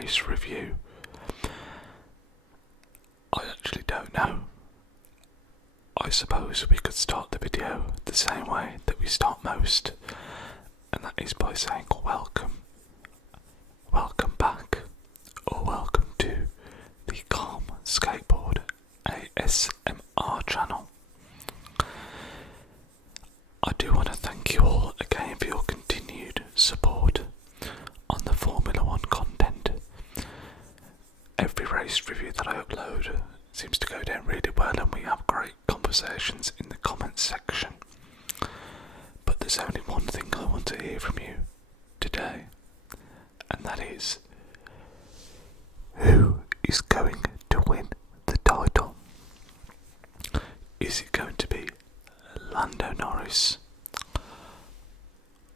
race review? I actually don't know. I suppose we could start the video the same way that we start most, and that is by saying welcome back, or welcome to the Calm Skateboard ASMR channel. I do want to thank you all again for your continued support on the Formula 1 content. Every race review that I upload seems to go down really well, and we have great conversations in the comments section. But there's only one thing I want to hear from you today, and that is, who is going to win the title? Is it going to be Lando Norris,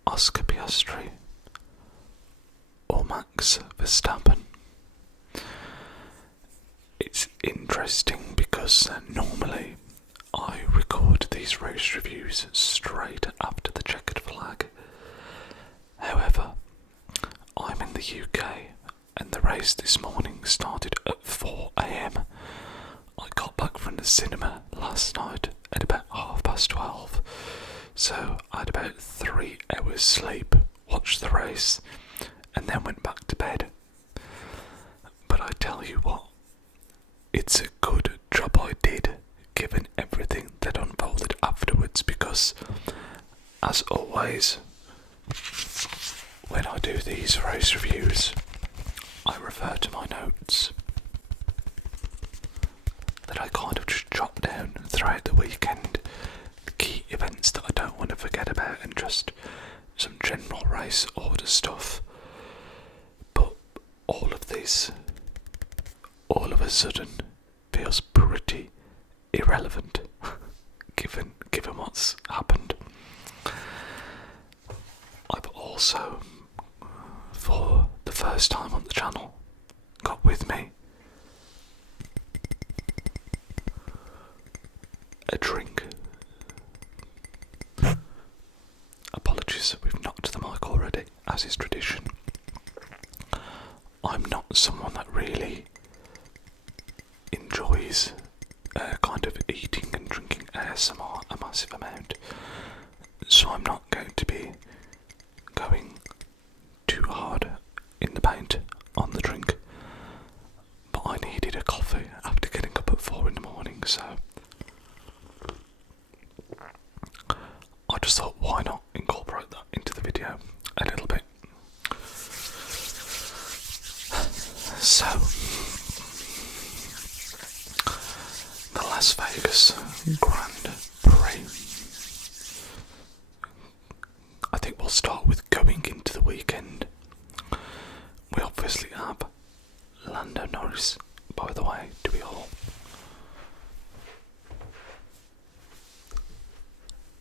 Oscar Piastri, or Max Verstappen? It's interesting because normally I record these race reviews straight after the checkered flag. However, I'm in the UK and the race this morning started at 4 AM. I got back from the cinema last night at about 12:30, so I had about 3 hours sleep, watched the race, and then went back to bed. But I tell you what, it's a good job I did, given everything that unfolded afterwards, because, as always, when I do these race reviews, I refer to my notes that I kind of just jot down throughout the weekend, the key events that I don't want to forget about, and just some general race order stuff. But all of this, all of a sudden, feels pretty irrelevant given what's happened. I've also, for the first time on the channel, got with me a drink. Apologies, we've knocked the mic already, as is tradition. I'm not someone that really enjoys kind of eating and drinking ASMR a massive amount, so I'm not going to be going too hard in the paint on the drink, but I needed a coffee after getting up at 4 in the morning, so I just thought, why not incorporate that into the video a little bit. So, the Las Vegas Grand Prix. I think we'll start with going into the weekend. We obviously have Lando Norris, by the way, do we all?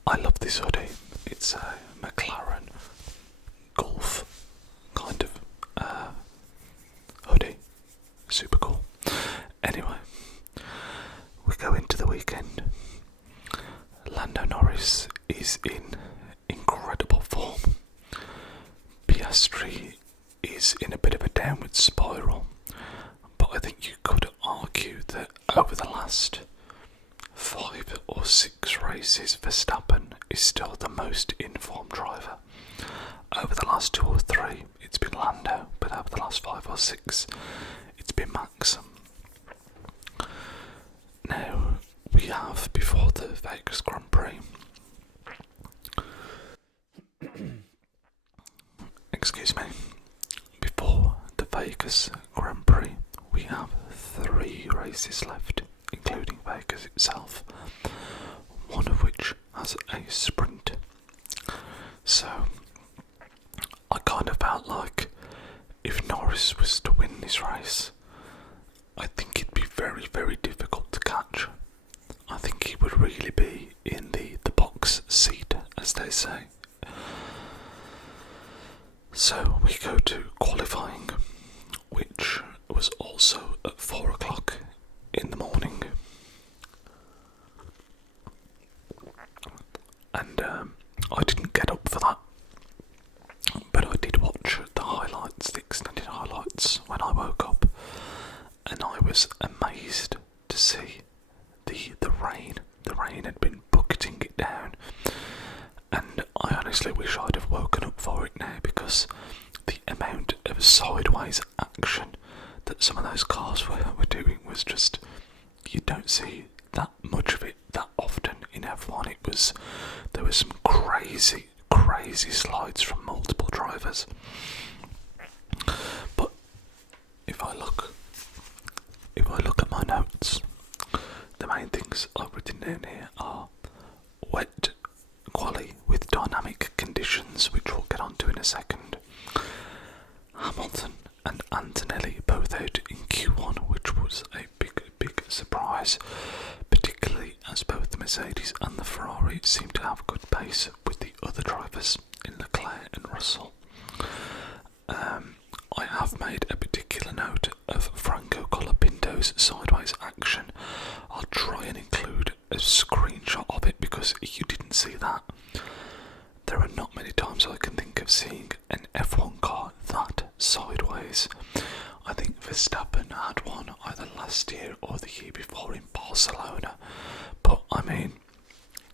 I love this hoodie. It's a McLaren Golf kind of hoodie. Super cool. Anyway, we go into the weekend. Lando Norris is in incredible form. Piastri is in a bit of a downward spiral, but I think you could argue that over the last 5 or 6 races, Verstappen is still the most informed driver. Over the last 2 or 3, it's been Lando, but over the last 5 or 6, it's been Max. Now, we have, before the Vegas Grand Prix, excuse me, before the Vegas Grand Prix, we have 3 races left, including Vegas itself, one of which has a sprint. So, I kind of felt like if Norris was to win this race, I think it'd be very, very difficult to catch. I think he would really be in the box seat, as they say. So we go to qualifying, which was also at 4 o'clock in the morning. And I didn't get up for that, but I did watch the highlights, the extended highlights, when I was amazed to see the rain. The rain had been bucketing it down, and I honestly wish I'd have woken up for it now, because the amount of sideways action that some of those cars were doing was just, you don't see that much of it that often in F1. There was some crazy slides from multiple drivers. But if I look at my notes, the main things I've written down here are wet quali with dynamic conditions, which we'll get onto in a second. Hamilton and Antonelli both out in Q1, which was a big surprise, particularly as both the Mercedes and the Ferrari seemed to have good pace with the other drivers in Leclerc and Russell. I have made a particular note of Franco Colapinto's sideways action. I'll try and include a screenshot of it, because you didn't see that. There are not many times I can think of seeing an F1 car that sideways. I think Verstappen had one either last year or the year before in Barcelona. But I mean,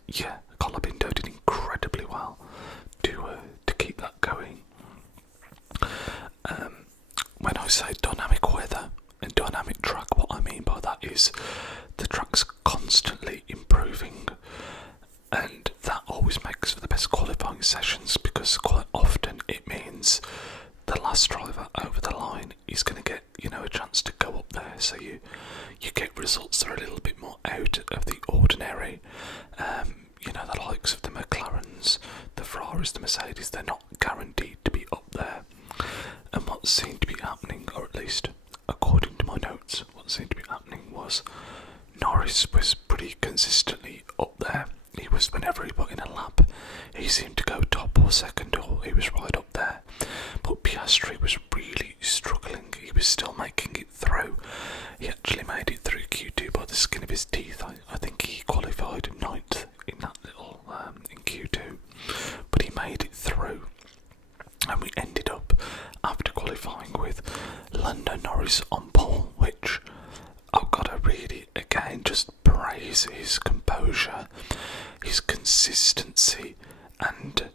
yeah, Colapinto did incredibly well to keep that going. When I say dynamic weather and dynamic track, what I mean by that is the track's constantly improving, and that always makes for the best qualifying sessions, because quite often it means the last driver over the line is going to get, a chance to go up there, so you get results that are a little bit more out of the ordinary. The likes of the McLarens, the Ferraris, the Mercedes, they're not guaranteed to be up there. And what seemed to be happening, or at least according to my notes, what seemed to be happening was Norris was pretty consistently up there. He was, whenever he put in a lap, he seemed to go top or second, or he was right up there. But Piastri was really struggling. He was still making it through. He actually made it through Q2 by the skin of his teeth. I think he qualified 9th in that little in Q2, but he made it through. And we ended up, after qualifying, with Lando Norris on pole, which I've got to really, again, just praise his composure, his consistency, and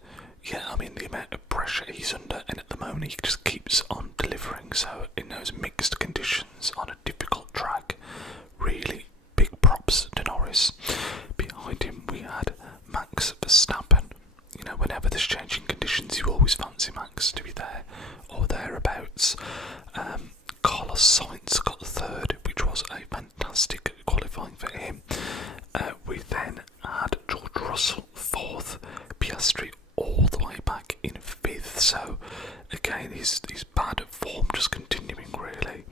the amount of pressure he's under, and at the moment he just keeps on delivering. So in those mixed conditions on a difficult track, really big props to Norris. Behind him we had Max Verstappen. Whenever there's changing conditions, you always fancy Max to be there or thereabouts. Carlos Sainz got third, which was a fantastic qualifying for him. We then had George Russell fourth, Piastri all the way back in fifth. So again, his bad form just continuing really.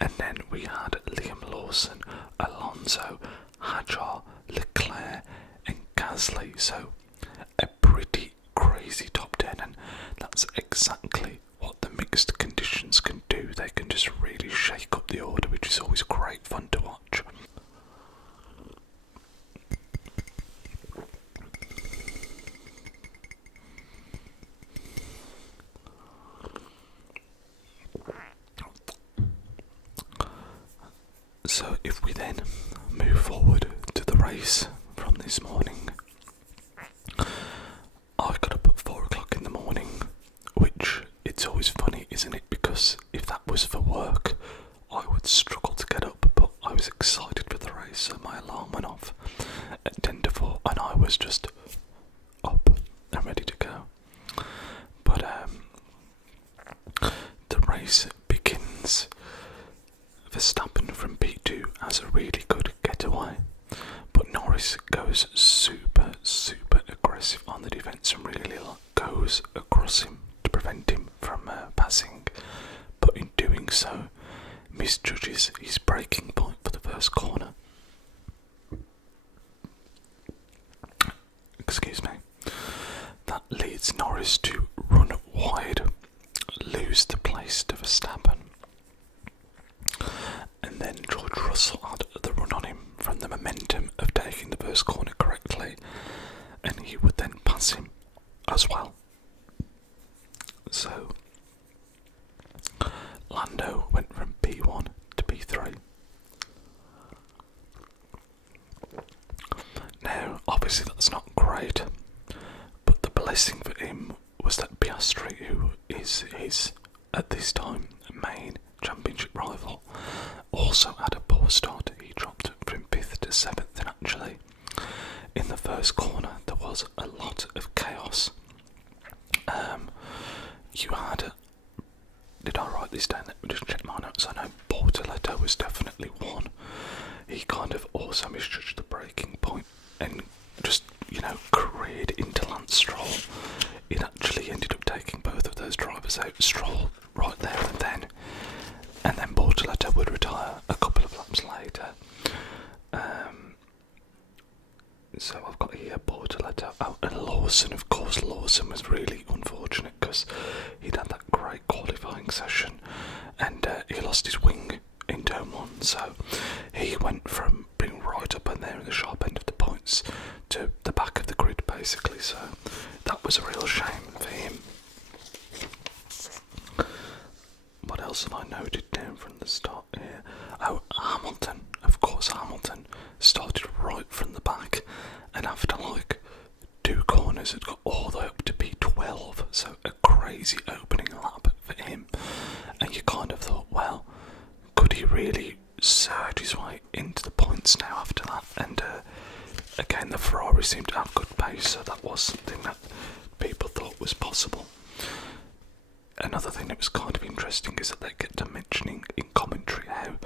And then we had Liam Lawson, Alonso, Hadjar, Leclerc, and Gasly. So a pretty crazy top 10, and that's exactly what the mixed conditions can do. They can just really shake up the order, which is always great fun to watch. So if we then move forward to the race from this morning, I got up at 4 o'clock in the morning, which it's always funny, isn't it? Because if that was for work, I would struggle to get up, but I was excited for the race, so my alarm went off at 10 to 4, and I was just up and ready to go. But the race begins. Verstappen from P2 has a really good getaway, but Norris goes super aggressive on the defence and really goes across him to prevent him from passing, but in doing so misjudges his braking point for the first corner. Excuse me. That leads Norris to run wide, lose the place to Verstappen. And then George Russell had the run on him from the momentum of taking the first corner correctly, and he would then pass him as well. So Lando went from P1 to P3, obviously that's not great, but the blessing for him was that Piastri, who is his, at this time, main championship rival, also had a poor start. He dropped from 5th to 7th, and actually, in the first corner, there was a lot of chaos. You had, did I write this down? Let me just check my notes. I know Bortoletto was definitely one. He kind of also misjudged the braking point and just, careered into Lance Stroll. It actually ended up taking both of those drivers out. Stroll right there and then Bortoletto would retire a couple of laps later. So I've got here Bortoletto. Oh, and Lawson, of course. Lawson was really unfortunate because he'd had that great qualifying session and he lost his wing in turn 1, so he went from being right up in there in the sharp end of the points to the back of the grid basically, so that was a real shame for him. What else have I noted down from the start here? Oh, Hamilton, of course. Hamilton started right from the back, and after like 2 corners had got all the way up to P12, so a crazy opening lap for him, and you kind of thought, well, could he really surge his way into the points now after that? And again, the Ferrari seemed to have good pace, so that was something that people thought was possible. Another thing that was kind of interesting is that they kept mentioning in commentary how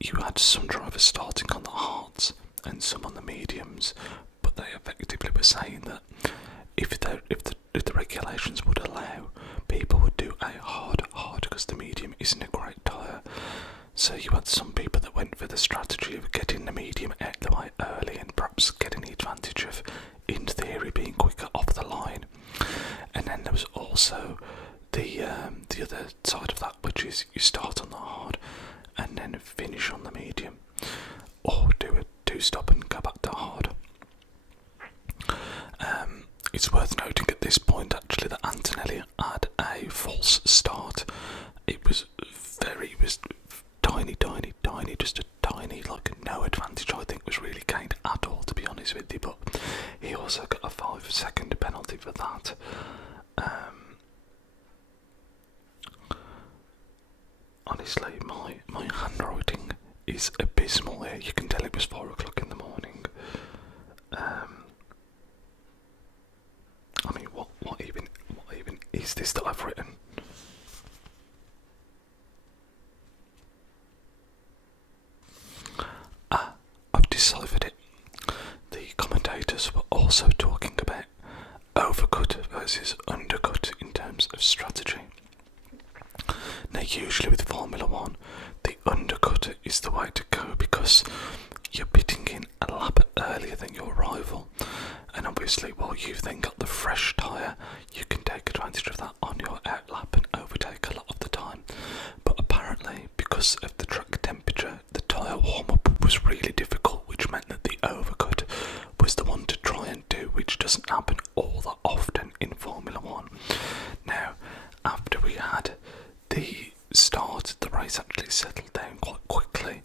you had some drivers starting on the hards and some on the mediums, but they effectively were saying that if the regulations would allow, people would do a hard because the medium isn't a great tyre. So you had some people that went for the strategy of getting the medium out the way early and perhaps getting the advantage of, in theory, being quicker off the line. And then there was also the other side of that, which is you start on the hard and then finish on the medium, or do a 2-stop and go back to hard. It's worth noting at this point actually that Antonelli had a false start. It was tiny, just a tiny, like no advantage I think was really gained at all, to be honest with you, but he also got a 5-second penalty for that. Honestly, my handwriting is abysmal here. You can tell it was 4 o'clock in the morning. I mean, what even is this that I've written? I've deciphered it. The commentators were also talking about overcut versus undercut in terms of strategy. Now, usually with Formula 1, the undercut is the way to go because you're pitting in a lap earlier than your rival, and obviously while you've then got the fresh tyre, you can take advantage of that on your out lap and overtake a lot of the time. But apparently, because of the track temperature, the tyre warm-up was really difficult, which meant that the overcut was the one to try and do, which doesn't happen all that often in Formula 1. Now, after we had the start, the race actually settled down quite quickly,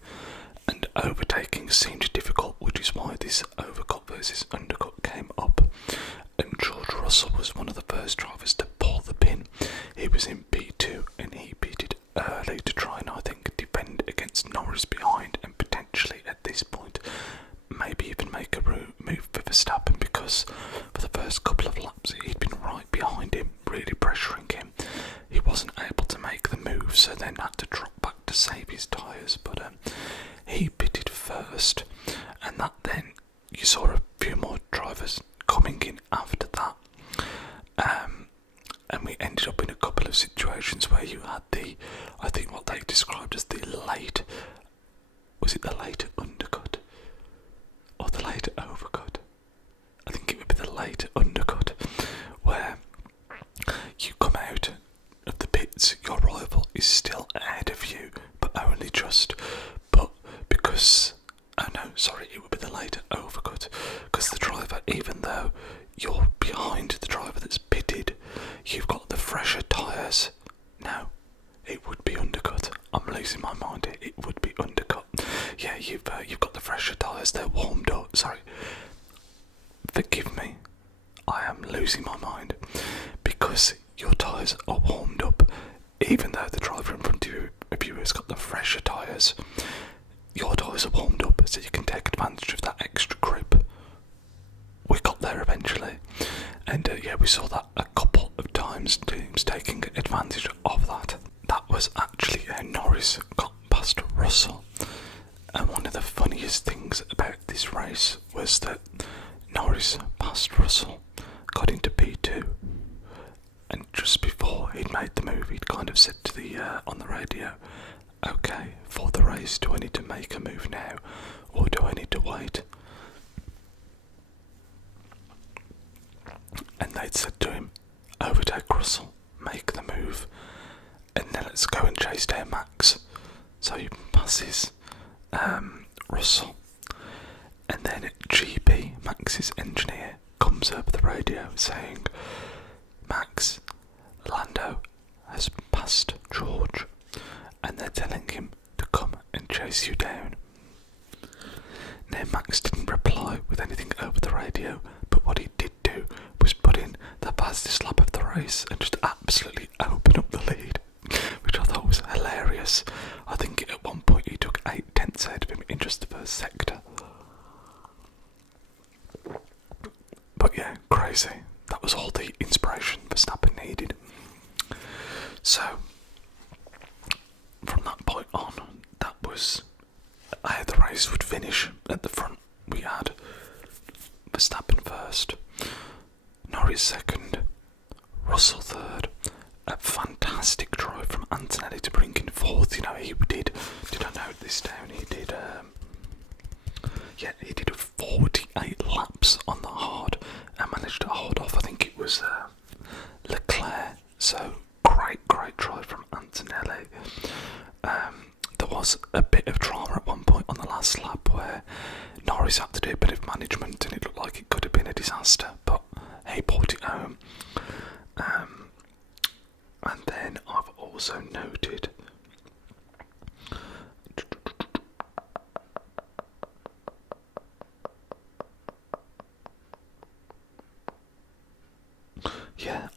and overtaking seemed difficult, which is why this overcut versus undercut came up. And George Russell was one of the first drivers to pull the pin. He was in P2 and he pitted early to try and, I think, defend against Norris behind, and potentially at this point maybe even make a move for Verstappen, because for the first couple of laps he'd been right behind him, really pressuring him. He wasn't able to make the move, so then had to drop back to save his tyres, but he pitted first, and that then you saw a few more drivers coming in after that, and we ended up in a couple of situations where you had I think what they described as the late undercut or the late overcut? I think it would be the late undercut, where you come out of the pits, your rival is still ahead of you, but only just. But because, it would be the later overcut, because the driver, even though you're behind the driver that's pitted, you've got the fresher tyres. No, it would be undercut. I'm losing my mind here. It would be undercut. Yeah, you've got the fresher tyres. They're warmed up. Sorry, forgive me, I am losing my mind, because your tyres are warmed up, even though the driver in front of you has got the fresher tyres. Your tyres are warmed up so you can take advantage of that extra grip. We got there eventually, and we saw that a couple of times, teams taking advantage of that. That was actually how Norris got past Russell, and one of the funniest things about this race was that Norris passed Russell, got into P2, and just before he'd made the move, he'd kind of said to the on the radio, "Okay, for the race, do I need to make a move now, or do I need to wait?" And they'd said to him, "Overtake Russell, make the move, and then let's go and chase down Max." So he passes Russell, and then GP, Max's engineer, comes over the radio saying, "Max, Lando has passed George, and they're telling him to come and chase you down." Now Max didn't reply with anything over the radio, but what he did do was put in the fastest lap of the race and just absolutely open up the lead, which I thought was hilarious. I think at one point he took 8/10 out of him in just the first sector. But yeah, crazy. That was all the inspiration Verstappen needed. So, from that point on, that was how the race would finish. At the front, we had Verstappen first, Norris second, Russell third. A fantastic drive from Antonelli to bring in fourth. He did I note this down? He did 48 laps on the hard and managed to hold off, I think it was Leclerc. So great drive from Antonelli. There was a bit of drama at one point on the last lap where Norris had to do a bit of management and it looked like it could have been a disaster, but he brought it home. And then I've also noted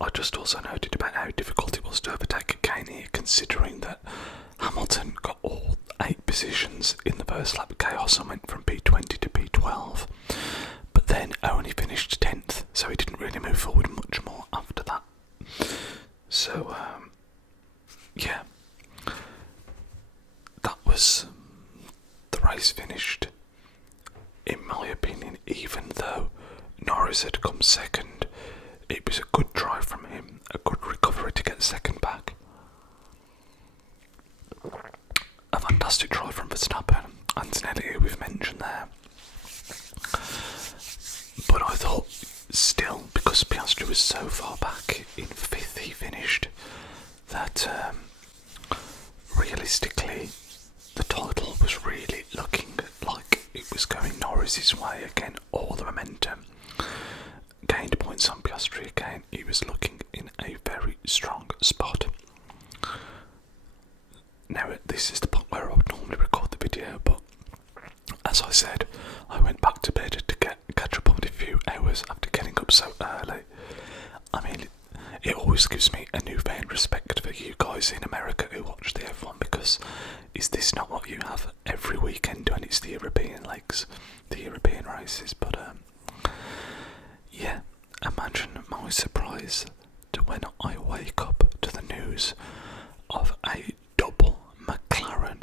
I just also noted about how difficult it was to overtake again here, considering that Hamilton got all 8 positions in the first lap of chaos and went from P20 to P12, but then only finished 10th, so he didn't really move forward much more after that. So, that was the race finished. In my opinion, even though Norris had come second, it was a good drive from him, a good recovery to get second back. A fantastic drive from Verstappen, Antonelli, who we've mentioned there. But I thought still, because Piastri was so far back in 5th he finished, that realistically the title was really looking like it was going Norris's way again. All the momentum gained points on Piastri again. He was looking in a very strong spot. Now this is the point where I would normally record the video, but as I said, I went back to bed to catch up on a few hours after getting up so early. I mean, it always gives me a newfound respect for you guys in America who watch the F1, because is this not what you have every weekend when it's the European legs, the European races? But imagine my surprise to when I wake up to the news of a double McLaren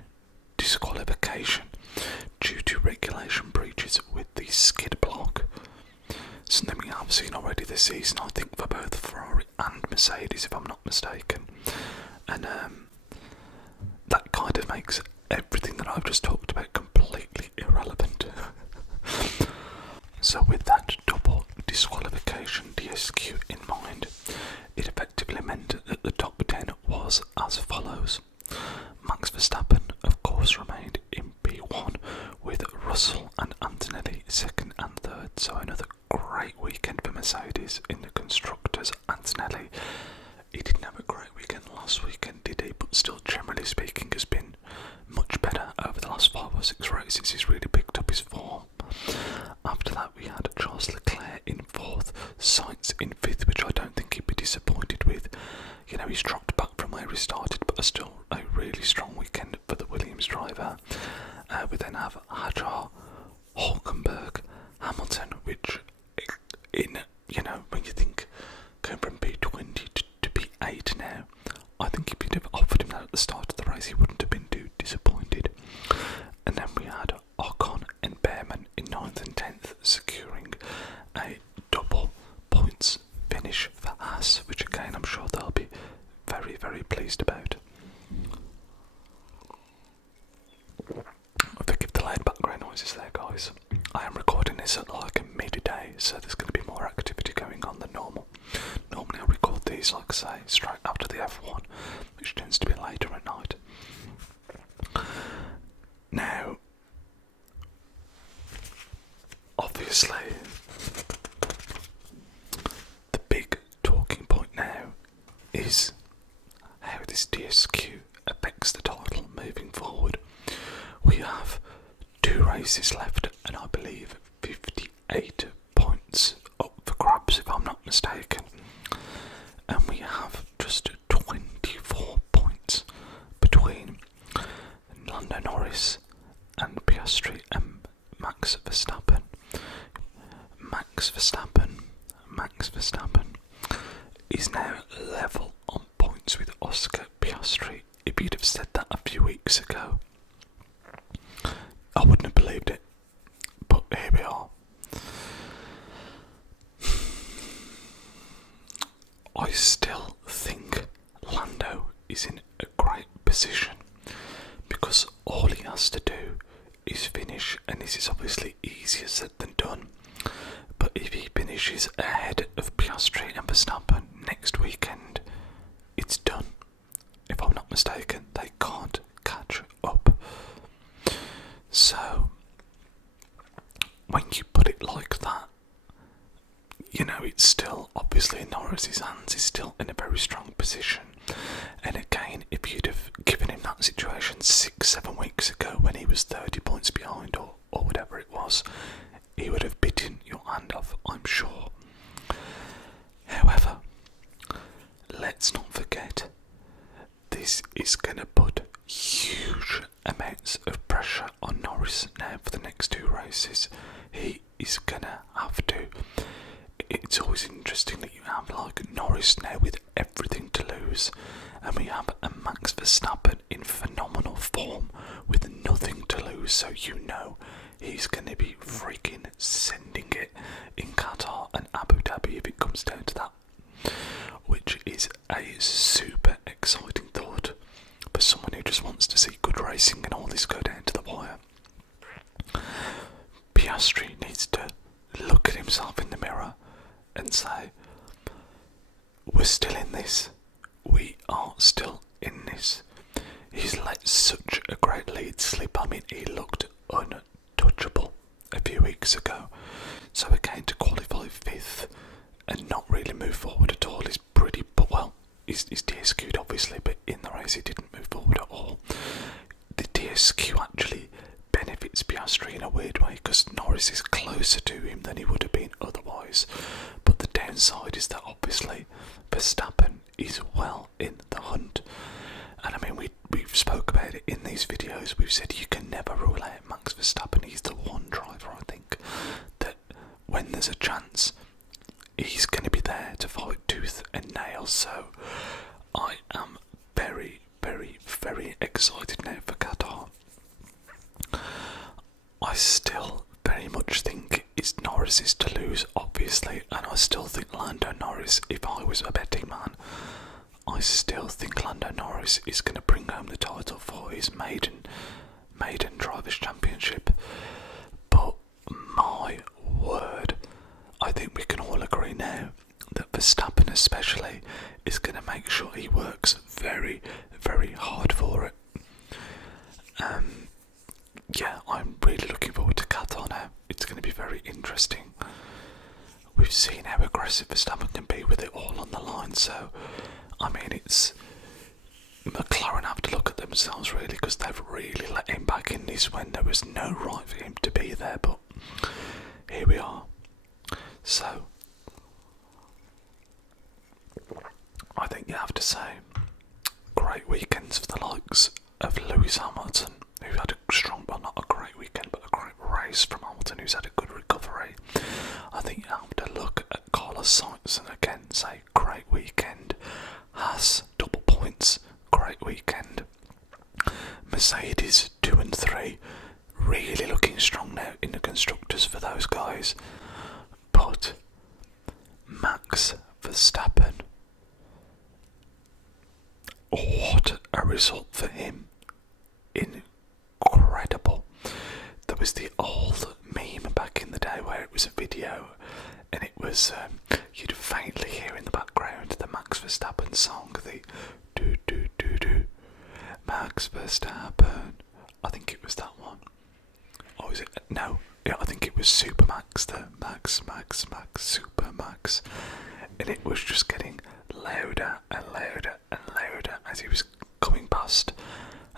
disqualification due to regulation breaches with the skid block. Something we have seen already this season, I think, for both Ferrari and Mercedes, if I'm not mistaken. And that kind of makes everything that I've just talked about completely irrelevant. So with that double disqualification DSQ in mind, it effectively meant that the top 10 was as follows. Max Verstappen, of course, remained in P1, with Russell and Antonelli second and third. So another great weekend for Mercedes in the constructors. Antonelli, he didn't have a great weekend last weekend, did he? But still, generally speaking, has been much better over the last 5 or 6 races. He's really picked up his form. After that, we had Charles Leclerc in 4th, Sainz in 5th, which I don't think he'd be disappointed with. You know, he's dropped back from where he started, but still a really strong weekend for the Williams driver. We then have Hajar, Hulkenberg, Hamilton, which, in, you know, when you think going from P20 to P8 now, I think if you'd have offered him that at the start of the race, he wouldn't have been too disappointed. And then we had Ocon and Behrman in 9th and 10th, securing a double points finish for Haas, which again I'm sure they'll be very, very pleased about. Forgive the loud background noises there, guys. I am recording this at like midday, so there's going to be more activity going on than normal. Normally I record these, like I say, straight after the F1, which tends to be later at night. Now, obviously, the big talking point now is how this DSQ affects the title moving forward. We have 2 races left, and I believe 58 points up for grabs, if I'm not mistaken. And we have just 24 points between Lando Norris and Piastri and Max Verstappen. Max Verstappen is now level on points with Oscar Piastri. If you'd have said that a few weeks ago, I wouldn't have believed it, but here we are. I still think Lando is in a great position, because all he has to do is finish, and this is obviously easier said than done, but if he finishes ahead of Piastri and Verstappen next weekend, it's done. If I'm not mistaken, they can't catch up. So, when you put it like that, you know, it's still obviously in Norris's hands. He's still in a very strong position. And again, if you'd have given him that situation 6-7 weeks ago when he was 30 points behind or whatever it was, he would have bitten your hand off, I'm sure. However, let's not forget, this is going to put huge amounts of pressure on Norris now for the next 2 races. He is going to have to. It's always interesting that you have like Norris now with everything to lose, and we have a Max Verstappen in phenomenal form with nothing to lose, so you know he's going to be freaking sending it in Qatar and Abu Dhabi if it comes down to that, which is a super exciting thought for someone who just wants to see good racing and all this go down to the wire. Piastri needs to look at himself in the mirror and say, we're still in this. We are still in this. He's let such a great lead slip. I mean, he looked untouchable a few weeks ago. So again, to qualify 5th and not really move forward at all is pretty, but well, he's DSQ'd obviously, but in the race he didn't move forward at all. The DSQ actually benefits Piastri in a weird way, because Norris is closer to him than he would have been otherwise, but the downside is that obviously Verstappen is well in the hunt. And I mean, we've spoke about it in these videos. We've said you can never rule out Max Verstappen. He's the one driver, I think, that when there's a chance, he's going to be there to fight tooth and nail. So I am very, very, very excited now for Qatar. I still very much think it's Norris's to lose, obviously, and I still think Lando Norris, if I was a betting man, I still think Lando Norris is going to bring home the title for his maiden Drivers' Championship. But my word, I think we can all agree now that Verstappen especially is going to make sure he works very, very hard for it. Yeah, I'm really looking forward to Qatar now. It's going to be very interesting. We've seen how aggressive Verstappen can be with it all on the line, so I mean, it's McLaren have to look at themselves really, because they've really let him back in this when there was no right for him to be there. But here we are. So, I think you have to say, great weekends for the likes of Lewis Hamilton, who had a strong, well, not a great weekend, but a great race from Hamilton, who's had a good recovery. I think you have to look at Carlos Sainz and again say, great weekend. Haas, double points, great weekend. Mercedes 2 and 3, really looking strong now in the constructors for those guys. But Max Verstappen, what a result for him. Incredible. There was the old meme back in the day where it was a video and it was, you'd faintly hear in the background the Max Verstappen song, the do do do do, Max Verstappen. I think it was that one. Or was it? No. Yeah, I think it was Super Max, the Max, Super Max. And it was just getting louder and louder and louder as he was coming past.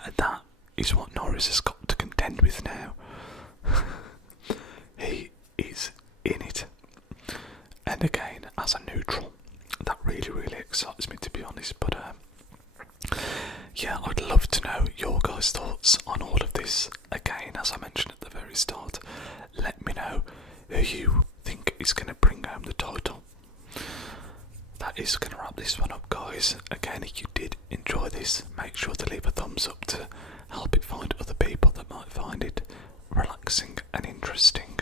And that is what Norris has got to contend with now. He is in it. And again, as a neutral, that really, really excites me, to be honest. But yeah, I'd love to know your guys' thoughts on all of this. Again, as I mentioned at the very start, let me know who you think is going to bring home the title. That is going to wrap this one up, guys. Again, if you did enjoy this, make sure to leave a thumbs up to help it find other people that might find it relaxing and interesting.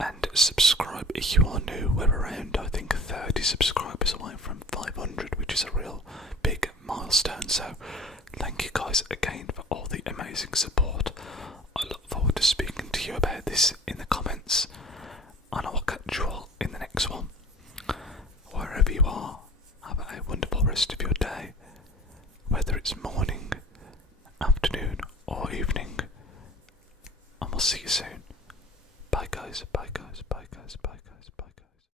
And subscribe if you are new. We're around, I think, 30 subscribers away from 500, which is a real big milestone. So thank you guys again for all the amazing support. I look forward to speaking to you about this in the comments, and I will catch you all in the next one. Wherever you are, have a wonderful rest of your day, whether it's morning, afternoon or evening, and we'll see you soon. Bye guys, bye guys, bye guys, bye guys.